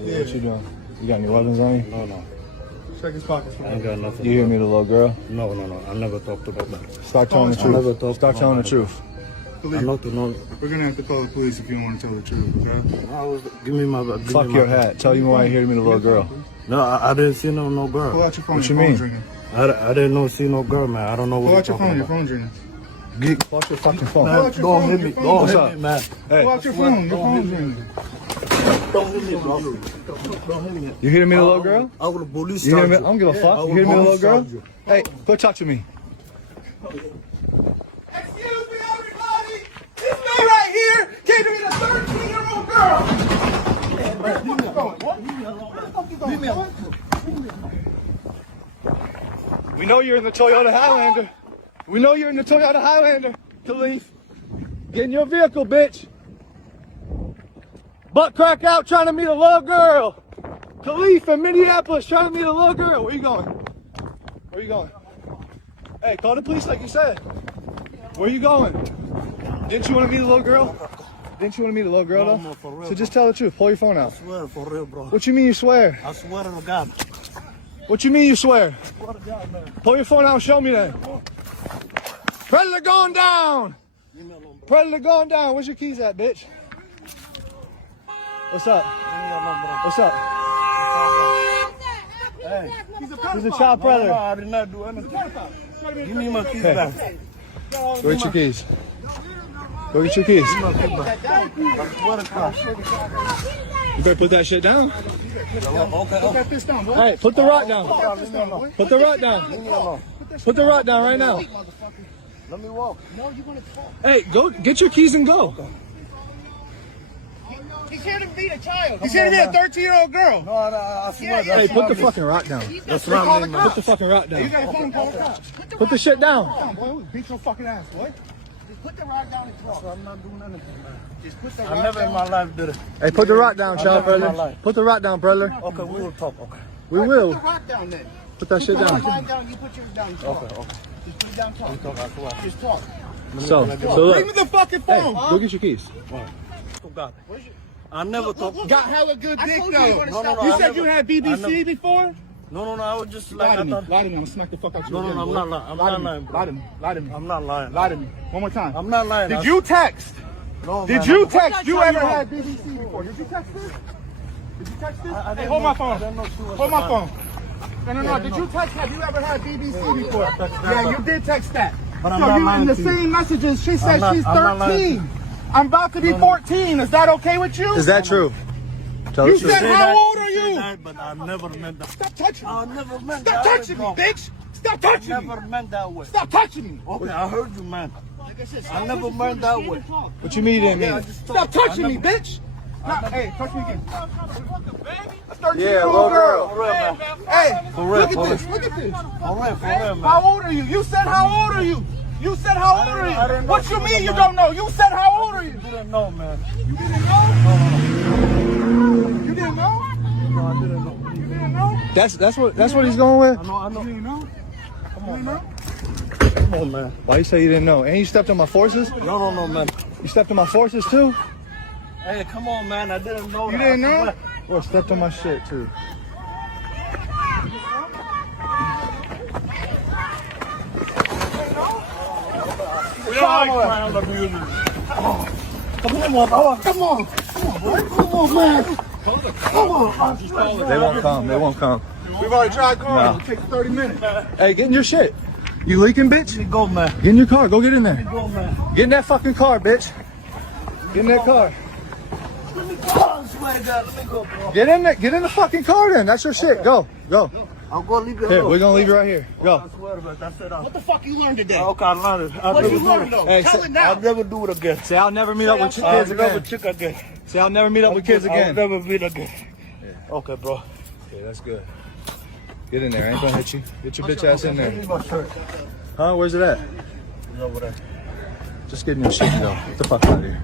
Yeah, what you doing? You got any weapons on you? No. Check his pockets. I ain't got nothing. You hear me, the little girl? No. I never talked to nobody. Start telling the truth. Start telling the truth. I know to know. We're gonna have to call the police if you don't want to tell the truth, okay? Give me my. Fuck your hat. Tell you why you hear me, the little girl. No, I didn't see no girl. Pull out your phone. What your you mean? phone's ringing. I didn't see no girl, man. I don't know what Pull out your you're phone. Your talking phone's ringing. Pull out your fucking phone. Pull out your Don't phone. hit me. Your phone. Don't What's hit up? me, man. Hey, Pull out your phone. Your phone's ringing. Don't hit me, bro. Don't hit me. you hear me, the little girl? I will police You hear me? I charge don't give a fuck. You hear me, the little girl? Hey, go talk to me. Excuse me, everybody! This man right here came to me, a 13-year-old girl! We know you're in the Toyota Highlander. We know you're in the Toyota Highlander, Khalif. Get in your vehicle, bitch. Butt crack out trying to meet a little girl. Khalif in Minneapolis trying to meet a little girl. Where you going? Where you going? Hey, call the police like you said. Where you going? Didn't you want to meet a little girl? Didn't you want to meet a little girl, No, for though? real, So just tell the truth. Pull your phone out. I swear, for real, bro. What you mean you swear? I swear to God. What you mean you swear? I swear to God, man. Pull your phone out and show me that. Predator going down! Predator going down. Where's your keys at, bitch? What's up? What's up? Hey, He's a child predator. no, I did not do anything. Give me my keys back. Go get your keys. Go get your keys. I swear to God. You better put that shit down. Okay. This down, boy. Hey, put the rock down. Put the rock down. Put the rock down right now. Let me walk. Hey, go get your keys and go. He's here to beat a child. He's here to be a 13-year-old girl. No, I swear. Hey, put the fucking rock down. That's not me, man. Put the fucking rock You down. got a phone call the cops. Put the shit down. Come on, boy. We'll beat your fucking ass, boy. Put the rod down and talk. I'm not doing anything, man. Just put the I rod never in down. my life did it. Hey, put the rock down, child never in my predator. life. Put the rock down, predator. Okay, we will talk. Okay. We Put will. the rock down then. Put that shit Put the down. rod down, you put yours down and talk. Okay. Just put it down and talk. Talk, I swear. Just talk. So Bring look. me the fucking Hey, phone. go get your keys. To God. I never talked. Got hella good I dick, told you you though. wanna No, stop. no, You I said never- you had I never- BBC before? No, I was just Lie like, to I me. thought. Lie to me. I'm gonna smack the fuck out you. No, again, I'm boy. not lying. I'm Lie to not me. lying, bro. Lie to me. Lie to me. I'm not lying. Lie to me. One more time. I'm not lying. Did you text? No, Did man, you I'm- text? You ever had BBC before? Did you text this? Did you text this? I Hey, didn't hold my know- I phone. didn't know she was Hold my a phone. No. Did you text? Have you ever had BBC before? I texted Yeah, that, you did text that. But I'm So not you in lying the to you. same messages. She said not- she's I'm not lying 13. I'm about to be 14. Is that okay with you? Is that true? Tell You the truth. said- Say How that- old are say you? that, but I never meant that. Stop touching me. I never meant Stop that. touching me, bro. bitch. Stop I touching never me. meant that way. Stop touching me. Okay, I heard you, man. Like I said, I never meant that way. What you mean you didn't Yeah, I mean? just Stop thought- touching I me, never- bitch. Hey, touch me again. A Yeah, 13-year-old little girl. For real, man. Hey, For real, look for at this. Look at this. For real, man. How old are you? You said how old are you? You said how old are I you? didn't know What she you was mean a you man. don't know? You said how old are you? You didn't know, man. You didn't know? You didn't know? No, I didn't know. You didn't know? That's what he's going with. I know. You didn't know? Come You on, didn't man. know? Come on, man. Why you say you didn't know? And you stepped on my forces? No, man. You stepped on my forces too? Hey, come on, man. I didn't know You that. didn't know? Or stepped on my shit too? We all like child abusers. Come on. Come on, boy. Come on, man. Come on. They won't come. They won't come. We've already tried calling. No. It takes 30 minutes. Hey, get in your shit. You leaking, bitch? Let me go, man. Get in your car. Go get in there. Go, man. Get in that fucking car, bitch. Get in that car. Let me go. I swear to God. Let me go, bro. Get in there. Get in the fucking car then. That's your shit. Go. I'll go leave it Here, alone. we're gonna leave you right here. I Go. swear to God. That's it. what the fuck you learned today? Okay, I learned it. I'll What never you do learned it. though? Hey, Tell say- it now. I'll never do it again. Say I'll never meet up with I'll kids never again. chick again. Say I'll never meet up with kids I'll again. never meet again. Okay, bro. Okay, that's good. Get in there. I ain't gonna hit you. Get your bitch ass in Give there. me my shirt. Huh? Where's it at? It's over there. Just get in your shit and go. Get the fuck out of here.